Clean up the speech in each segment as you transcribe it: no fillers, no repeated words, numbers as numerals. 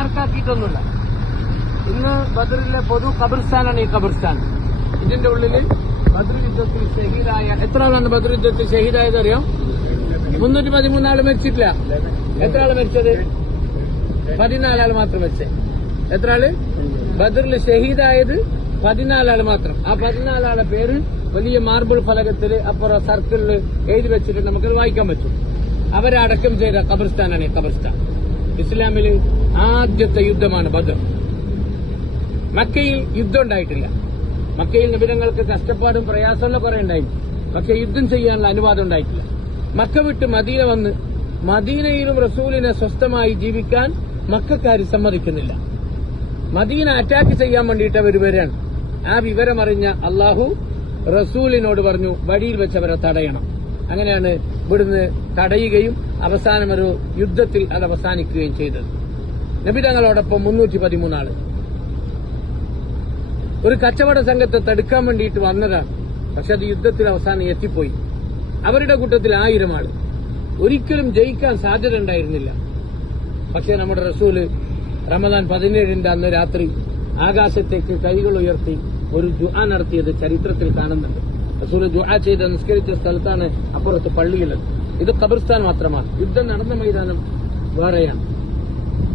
മാർക്കാക്കിയിട്ടൊന്നുമില്ല. ഇന്ന് ബദറിലെ പൊതു ഖബർസ്ഥാനാണ് ഈ ഖബർസ്ഥാൻ. ഇതിന്റെ ഉള്ളിൽ ബദർ യുദ്ധത്തിൽ ഷഹീദായ എത്ര ആളാണ് ബദർ യുദ്ധത്തിൽ ഷഹീദായത് അറിയാം? 313 ആള് മരിച്ചിട്ടില്ല. എത്ര ആള് മരിച്ചത്? 14 ആള് മാത്രം മരിച്ചത്. എത്ര ആള് ബദറിൽ ഷഹീദായത്? 14 ആള് മാത്രം. ആ 14 ആളെ പേര് വലിയ മാർബിൾ ഫലകത്തിൽ അപ്പുറം സർക്കിളിൽ എഴുതി വെച്ചിട്ട് നമുക്കത് വായിക്കാൻ പറ്റും. അവരെ അടക്കം ചെയ്ത ഖബർസ്ഥാനാണ് ഈ ഖബർസ്ഥാൻ. ഇസ്ലാമിൽ ആദ്യത്തെ യുദ്ധമാണ് ബദർ. മക്കയിൽ യുദ്ധം ഉണ്ടായിട്ടില്ല. മക്കയിൽ നബിതങ്ങൾക്ക് കഷ്ടപ്പാടും പ്രയാസമുള്ള കുറെ ഉണ്ടായി. പക്ഷെ യുദ്ധം ചെയ്യാനുള്ള അനുവാദം ഉണ്ടായിട്ടില്ല. മക്ക വിട്ട് മദീന വന്ന് മദീനയിലും റസൂലിനെ സ്വസ്ഥമായി ജീവിക്കാൻ മക്കാർ സമ്മതിക്കുന്നില്ല. മദീന അറ്റാക്ക് ചെയ്യാൻ വേണ്ടിയിട്ട് അവർ വരികയാണ്. ആ വിവരമറിഞ്ഞ അള്ളാഹു റസൂലിനോട് പറഞ്ഞു വഴിയിൽ വെച്ചവരെ തടയണം. അങ്ങനെയാണ് ഇവിടുന്ന് തടയുകയും അവസാനം ഒരു യുദ്ധത്തിൽ അത് അവസാനിക്കുകയും ചെയ്തത്. നബിതങ്ങളോടൊപ്പം 313 ആള് ഒരു കച്ചവട സംഘത്തെ തടുക്കാൻ വേണ്ടിയിട്ട് വന്നതാണ്. പക്ഷെ അത് യുദ്ധത്തിൽ അവസാനം എത്തിപ്പോയി. അവരുടെ കൂട്ടത്തിൽ 1000 ആള്. ഒരിക്കലും ജയിക്കാൻ സാധ്യത ഉണ്ടായിരുന്നില്ല. പക്ഷെ നമ്മുടെ റസൂല് റമദാൻ 17 അന്ന് രാത്രി ആകാശത്തേക്ക് കൈകൾ ഉയർത്തി ഒരു ദുആ നടത്തിയത് ചരിത്രത്തിൽ കാണുന്നുണ്ട്. റസൂല് ദുആ ചെയ്ത് നിസ്കരിച്ച സ്ഥലത്താണ് അപ്പുറത്ത് പള്ളിയുള്ളത്. ഇത് ഖബർസ്ഥാൻ മാത്രമാണ്. യുദ്ധം നടന്ന മൈതാനം വേറെയാണ്.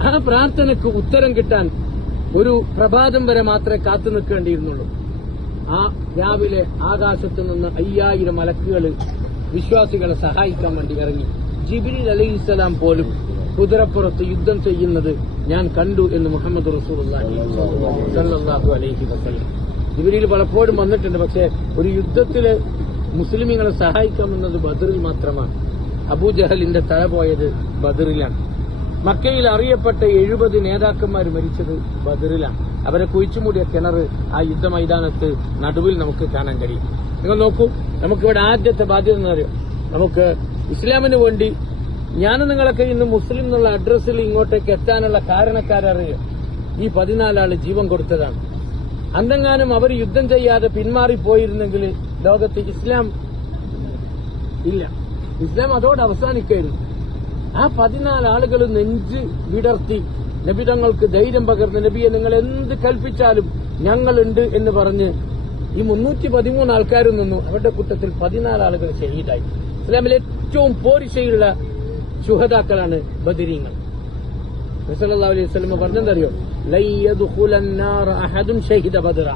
ആ പ്രാർത്ഥനയ്ക്ക് ഉത്തരം കിട്ടാൻ ഒരു പ്രഭാതം വരെ മാത്രമേ കാത്തു നിൽക്കേണ്ടിയിരുന്നുള്ളൂ. ആ രാവിലെ ആകാശത്ത് നിന്ന് 5000 മലക്കുകൾ വിശ്വാസികളെ സഹായിക്കാൻ വേണ്ടി ഇറങ്ങി. ജിബ്രീൽ അലൈഹിസ്സലാം പോലും കുതിരപ്പുറത്ത് യുദ്ധം ചെയ്യുന്നത് ഞാൻ കണ്ടു എന്ന് മുഹമ്മദ് റസൂലുള്ളാഹി സ്വല്ലല്ലാഹു അലൈഹി വസല്ലം. ജിബ്രീൽ പലപ്പോഴും വന്നിട്ടുണ്ട്. പക്ഷേ ഒരു യുദ്ധത്തില് മുസ്ലിമീങ്ങളെ സഹായിക്കാമെന്നത് ബദറിൽ മാത്രമാണ്. അബൂജഹലിന്റെ തല പോയത് ബദറിലാണ്. മക്കയിൽ അറിയപ്പെട്ട 70 നേതാക്കന്മാർ മരിച്ചത് ബദറിലാണ്. അവരെ കുഴിച്ചുമൂടിയ കിണർ ആ യുദ്ധ മൈതാനത്ത് നടുവിൽ നമുക്ക് കാണാൻ കഴിയും. നിങ്ങൾ നോക്കൂ, നമുക്കിവിടെ ആദ്യത്തെ ബാധ്യത എന്ന് പറയും, നമുക്ക് ഇസ്ലാമിന് വേണ്ടി ഞാനും നിങ്ങളൊക്കെ ഇന്ന് മുസ്ലിം എന്നുള്ള അഡ്രസ്സിൽ ഇങ്ങോട്ടേക്ക് എത്താനുള്ള കാരണക്കാരറിയും ഈ 14 ആള് ജീവൻ കൊടുത്തതാണ്. അന്നെങ്ങാനും അവർ യുദ്ധം ചെയ്യാതെ പിന്മാറിപ്പോയിരുന്നെങ്കിൽ ലോകത്ത് ഇസ്ലാം ഇല്ല. ഇസ്ലാം അതോടെ അവസാനിക്കായിരുന്നു. ആ 14 ആളുകൾ നെഞ്ച് വിടർത്തി നബിതങ്ങൾക്ക് ധൈര്യം പകർന്ന് നബിയെ നിങ്ങൾ എന്ത് കൽപ്പിച്ചാലും ഞങ്ങളുണ്ട് എന്ന് പറഞ്ഞ് ഈ 313 ആൾക്കാരിൽ നിന്നും അവരുടെ കൂട്ടത്തിൽ 14 ആളുകൾ ഷഹീദായി. ഇസ്ലാമിലെ ഏറ്റവും പോരിശയുള്ള ശുഹദാക്കളാണ് ബദരീങ്ങൾ. നബി സല്ലല്ലാഹു അലൈഹി വസല്ലം പറഞ്ഞെന്തറിയോ? ലൻ യദ്ഖുലൻ നാറ അഹദുൻ ഷഹീദ ബദറ.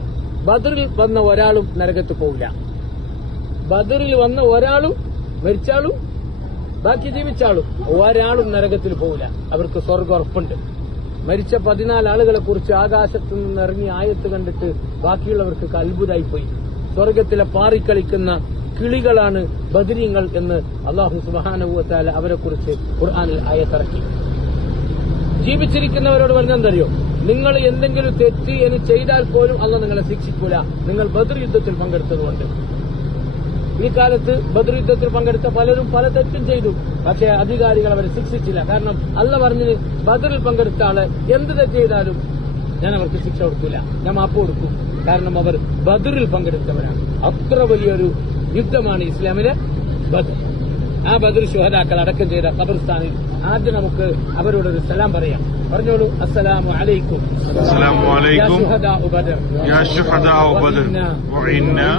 ബദറിൽ വന്ന ഒരാളും നരകത്ത് പോവില്ല. ബദറിൽ വന്ന ഒരാളും മരിച്ചാളും ബാക്കി ജീവിച്ചാളും ഒരാളും നരകത്തിൽ പോവില്ല. അവർക്ക് സ്വർഗ്ഗം ഉറപ്പുണ്ട്. മരിച്ച 14 ആളുകളെ കുറിച്ച് ആകാശത്തു നിന്ന് ഇറങ്ങി ആയത്ത് കണ്ടിട്ട് ബാക്കിയുള്ളവർക്ക് അത്ഭുതമായിപ്പോയി. സ്വർഗത്തിലെ പാറിക്കളിക്കുന്ന കിളികളാണ് ബദരീങ്ങൾ എന്ന് അല്ലാഹു സുബ്ഹാനഹു വ തആല അവരെ കുറിച്ച് ഖുർആനിൽ ആയത്തിറക്കി. ജീവിച്ചിരിക്കുന്നവരോട് പറഞ്ഞെന്തറിയോ? നിങ്ങൾ എന്തെങ്കിലും തെറ്റ് ഇനി ചെയ്താൽ പോലും അല്ലാഹു നിങ്ങളെ ശിക്ഷിക്കൂല, നിങ്ങൾ ബദർ യുദ്ധത്തിൽ പങ്കെടുത്തതുകൊണ്ട്. ഈ കാലത്ത് ബദർ യുദ്ധത്തിൽ പങ്കെടുത്ത പലരും പല തെറ്റും ചെയ്തു. പക്ഷേ അധികാരികൾ അവരെ ശിക്ഷിച്ചില്ല. കാരണം അല്ലാഹു പറഞ്ഞത് ബദറിൽ പങ്കെടുത്ത ആള് എന്ത് തെറ്റ് ചെയ്താലും ഞാൻ അവർക്ക് ശിക്ഷ കൊടുക്കില്ല, ഞാൻ മാപ്പ് കൊടുക്കും. കാരണം അവർ ബദറിൽ പങ്കെടുത്തവരാണ്. അത്ര വലിയൊരു യുദ്ധമാണ് ഇസ്ലാമിലെ ബദർ. ആ ബദർ ശുഹദാക്കൾ അടക്കം ചെയ്ത ഖബർസ്ഥാനിൽ ആദ്യം നമുക്ക് അവരോടൊരു സലാം പറയാം. പറഞ്ഞോളൂ, അസ്സലാമു അലൈക്കും യാ ശുഹദാഉ ബദർ യാ ശുഹദാഉ ബദർ വഇന്നാ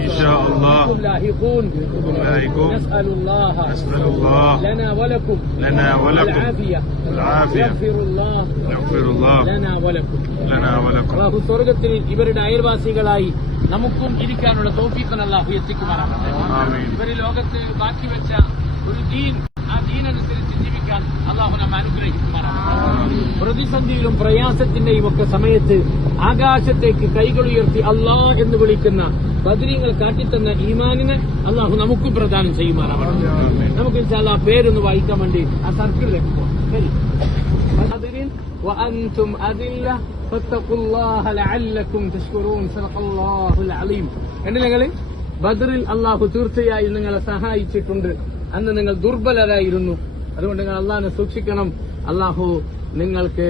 ഇൻഷാഅല്ലാഹ് ലാഹിഖൂൻ നസ്അലുല്ലാഹ ലനാ വലക്കും العافية يغفر الله لنا ولكم. അല്ലാഹു സ്വർഗ്ഗത്തിൽ ഇവരുടെ അയൽവാസികളായി നമുക്കും ഇരിക്കാനുള്ള തൗഫീഖ് അല്ലാഹു എത്തിക്കുമാറാകട്ടെ. ഇവര് ലോകത്ത് ബാക്കി വെച്ച ഒരു ദീൻ, ആ ദീനനുസരിച്ച് ജീവിക്കാൻ അല്ലാഹു നമ്മെ അനുഗ്രഹിക്കുമാറാകട്ടെ. പ്രതിസന്ധിയിലും പ്രയാസത്തിന്റെയും ഒക്കെ സമയത്ത് ആകാശത്തേക്ക് കൈകളുയർത്തി അല്ലാഹ് എന്ന് വിളിക്കുന്ന ബദരീങ്ങൾ കാട്ടിത്തന്ന ഈമാനിനെ അല്ലാഹു നമുക്കും പ്രദാനം ചെയ്യുമാറാകട്ടെ. നമുക്ക് ഇൻഷാ അല്ലാഹ് പേരൊന്ന് വായിക്കാൻ വേണ്ടി ആ സർക്കിളിലേക്ക് പോകാം. ശരി. وأنتم أذلة فاتقوا الله لعلكم تشكرون صدق الله العظيم. നിങ്ങൾ ബദറിൽ അല്ലാഹു തീർച്ചയായും നിങ്ങളെ സഹായിച്ചിട്ടുണ്ട്. അന്ന് നിങ്ങൾ ദുർബലരായിരുന്നു. അതുകൊണ്ട് നിങ്ങൾ അല്ലാഹുവിനെ സൂക്ഷിക്കണം. അല്ലാഹു നിങ്ങൾക്ക്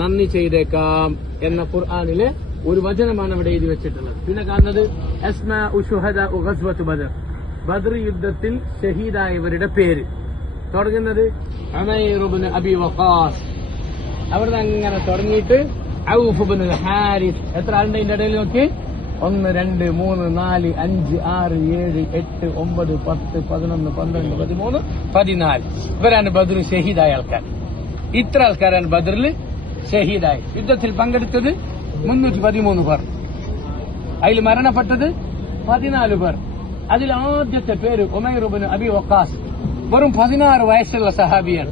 നന്ദി ചെയ്തേക്കാം എന്ന ഖുർആനിലെ ഒരു വചനമാണ് അവിടെ എഴുതി വെച്ചിട്ടുള്ളത്. പിന്നെ കാണുന്നത് അസ്മാഉ ശുഹദാഉ ഗസ്വത്ത് ബദർ, ബദർ യുദ്ധത്തിൽ ഷഹീദായവരുടെ പേര്. തുടങ്ങുന്നത് ഉമൈർ ഇബ്നു അബി വഖാസ്, അവിടുന്ന് അങ്ങനെ തുടങ്ങിയിട്ട് ഔഫ് ഇബ്നുൽ ഹാരിസ് എത്ര ആളുണ്ട് ഇതിന്റെ ഇടയിൽ നോക്കി 1 2 3 4 5 6 7 8 9 10 11 12 13 14 ഇവരാണ് ബദർ ഷഹീദായ ആൾക്കാർ. ഇത്ര ആൾക്കാരാണ് ബദറിൽ ഷഹീദായി. യുദ്ധത്തിൽ പങ്കെടുത്തത് 313 പേർ. അതിൽ മരണപ്പെട്ടത് 14 പേർ. അതിൽ ആദ്യത്തെ പേര് ഉമൈർ ഇബ്നു അബി വഖാസ്. വെറും 16 വയസ്സുള്ള സഹാബിയാണ്.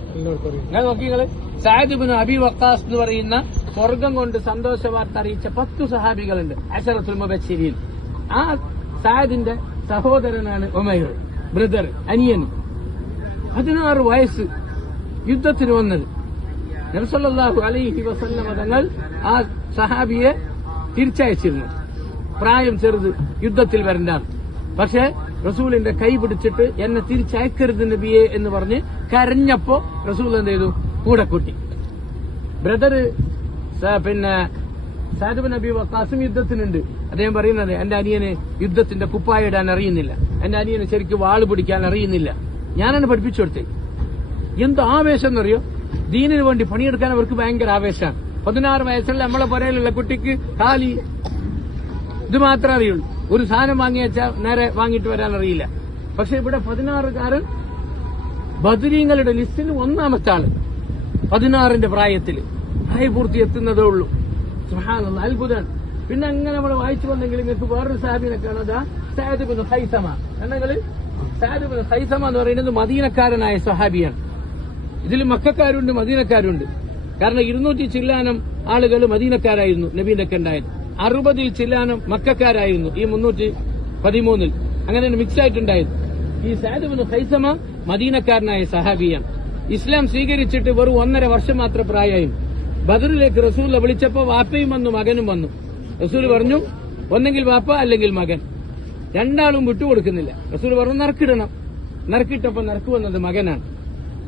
ഞാൻ നോക്കികള് സഅദ് ഇബ്നു അബി വഖാസ് എന്ന് പറയുന്ന സ്വർഗം കൊണ്ട് സന്തോഷ വാർത്ത അറിയിച്ച 10 സഹാബികളുണ്ട് അശറത്തുൽ മുബശ്ശിരീൻ. ആ സഅദിന്റെ സഹോദരനാണ് ഉമൈർ, ബ്രദർ, അനിയൻ. 16 വയസ്സ് യുദ്ധത്തിന് വന്നത്. നബി സല്ലല്ലാഹു അലൈഹി വസല്ലം തങ്ങൾ ആ സഹാബിയെ തിരിച്ചയച്ചിരുന്നു. പ്രായം ചെറുത്, യുദ്ധത്തിൽ വരണ്ടാണ്. പക്ഷെ റസൂലിന്റെ കൈ പിടിച്ചിട്ട് എന്നെ തിരിച്ചയക്കരുത് നബിയെ എന്ന് പറഞ്ഞ് കരഞ്ഞപ്പോ റസൂൽ എന്ത് ചെയ്തു? കൂടെ കൂട്ടി. ബ്രദർ പിന്നെ സഅദ് ഇബ്നു അബി വഖാസും യുദ്ധത്തിനുണ്ട്. അദ്ദേഹം പറയുന്നത് എന്റെ അനിയന് യുദ്ധത്തിന്റെ കുപ്പായ ഇടാൻ അറിയുന്നില്ല, എന്റെ അനിയന് ശരിക്കും വാള് പിടിക്കാൻ അറിയുന്നില്ല, ഞാനാണ് പഠിപ്പിച്ചു കൊടുത്തത്. എന്ത് ആവേശം എന്നറിയോ? ദീനിന് വേണ്ടി പണിയെടുക്കാൻ അവർക്ക് ഭയങ്കര ആവേശമാണ്. 16 വയസ്സുള്ള നമ്മളെ പുരയിലുള്ള കുട്ടിക്ക് ഖാലി ഇത് മാത്രമേ അറിയുള്ളൂ. ഒരു സാധനം വാങ്ങി വെച്ചാൽ നേരെ വാങ്ങിയിട്ട് വരാൻ അറിയില്ല. പക്ഷെ ഇവിടെ 16കാരൻ ബദരീങ്ങളുടെ ലിസ്റ്റിൽ 1ാമത്തെ ആള്, 16ന്റെ പ്രായത്തില് പ്രായപൂർത്തി എത്തുന്നതേ ഉള്ളൂ. സുബ്ഹാനല്ലാഹ്, അത്ഭുതമാണ്. പിന്നെ അങ്ങനെ നമ്മൾ വായിച്ചു വന്നെങ്കിൽ നിങ്ങൾക്ക് വേറൊരു സാഹിബിനെ കാണുക, സഅദ് ഇബ്നു ഖൈസമ. എന്നെങ്കിൽ സഅദ് ഇബ്നു ഖൈസമ എന്ന് പറയുന്നത് മദീനക്കാരനായ സഹാബിയാണ്. ഇതിൽ മക്കക്കാരുണ്ട്, മദീനക്കാരുണ്ട്. കാരണം 200 ചില്ലാനം ആളുകൾ മദീനക്കാരായിരുന്നു നബീന്റെ ഒക്കെ ഉണ്ടായത്. 60 ചില്ലാനം മക്കക്കാരായിരുന്നു ഈ 313. അങ്ങനെ മിക്സ് ആയിട്ടുണ്ടായത്. ഈ സഅദ് ഇബ്നു ഖൈസമ മദീനക്കാരനായ സഹാബിയാണ്. ഇസ്ലാം സ്വീകരിച്ചിട്ട് വെറും 1.5 വർഷം മാത്രം പ്രായമായി. ബദറിലേക്ക് റസൂൽ വിളിച്ചപ്പോ വാപ്പയും വന്നു, മകനും വന്നു. റസൂൽ പറഞ്ഞു ഒന്നെങ്കിൽ വാപ്പ അല്ലെങ്കിൽ മകൻ, രണ്ടാളും വിട്ടുകൊടുക്കുന്നില്ല. റസൂൽ പറഞ്ഞു നറുക്കിടണം. നറുക്കിട്ടപ്പോ നറുക്ക് വന്നത് മകനാണ്.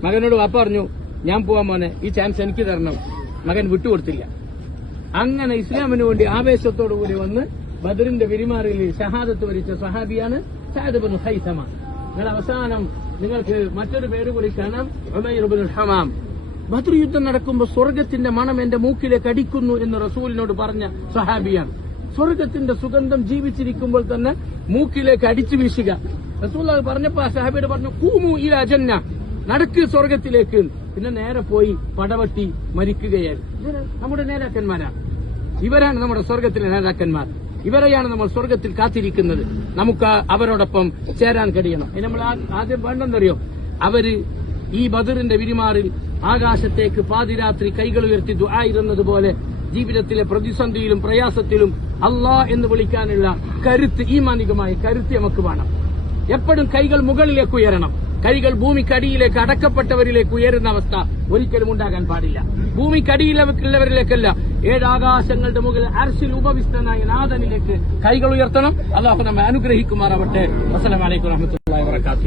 മകനോട് വാപ്പ പറഞ്ഞു ഞാൻ പോവാൻ മോനെ, ഈ ചാൻസ് എനിക്ക് തരണം. മകൻ വിട്ടുകൊടുത്തില്ല. അങ്ങനെ ഇസ്ലാമിന് വേണ്ടി ആവേശത്തോടുകൂടി വന്ന് ബദറിന്റെ പെരുമാറിയിൽ ഷഹാദത്ത് വരിച്ച സഹാബിയാണ് സഅദ് ഇബ്നു ഖൈസമ. നിങ്ങൾ അവസാനം നിങ്ങൾക്ക് മറ്റൊരു പേര് കൂടി കാണാം, ഉമൈർ ഇബ്നുൽ ഹമാം. ബദർ യുദ്ധം നടക്കുമ്പോൾ സ്വർഗത്തിന്റെ മണം എന്റെ മൂക്കിലേക്ക് അടിക്കുന്നു എന്ന് റസൂലിനോട് പറഞ്ഞ സഹാബിയാണ്. സ്വർഗത്തിന്റെ സുഗന്ധം ജീവിച്ചിരിക്കുമ്പോൾ തന്നെ മൂക്കിലേക്ക് അടിച്ചു വീശുക. റസൂൽ പറഞ്ഞപ്പോ ആ സഹാബിയോട് പറഞ്ഞു ഖൂമു ഇലാ ജന്ന, നടക്ക് സ്വർഗത്തിലേക്ക്. പിന്നെ നേരെ പോയി പടവട്ടി മരിക്കുകയായിരുന്നു. നമ്മുടെ നേതാക്കന്മാരാണ്. ഇവരാണ് നമ്മുടെ സ്വർഗത്തിലെ നേതാക്കന്മാർ. ഇവരെയാണ് നമ്മൾ സ്വർഗത്തിൽ കാത്തിരിക്കുന്നത്. നമുക്ക് അവരോടൊപ്പം ചേരാൻ കഴിയണം. നമ്മൾ ആദ്യം വേണ്ടെന്നറിയോ, അവര് ഈ ബദറിന്റെ വിരിമാറിൽ ആകാശത്തേക്ക് പാതിരാത്രി കൈകൾ ഉയർത്തി ദുആ ഇരുന്നതുപോലെ ജീവിതത്തിലെ പ്രതിസന്ധിയിലും പ്രയാസത്തിലും അല്ലാഹ് എന്ന് വിളിക്കാനുള്ള കരുത്ത്, ഈമാനികമായ കരുത്ത് നമുക്ക് വേണം. എപ്പോഴും കൈകൾ മുകളിലേക്ക് ഉയരണം. കൈകൾ ഭൂമിക്കടിയിലേക്ക് അടക്കപ്പെട്ടവരിലേക്ക് ഉയരുന്ന അവസ്ഥ ഒരിക്കലും ഉണ്ടാകാൻ പാടില്ല. ഭൂമിക്കടിയിലുള്ളവരിലേക്കല്ല, 7 ആകാശങ്ങളുടെ മുകളിൽ അർശിൽ ഉപവിഷ്ടനായ നാഥനിലേക്ക് കൈകൾ ഉയർത്തണം. അല്ലാഹു നമ്മെ അനുഗ്രഹിക്കുമാറാവട്ടെ. അസ്സലാമു അലൈക്കും വറഹ്മത്തുള്ളാഹി വബറകാതുഹു.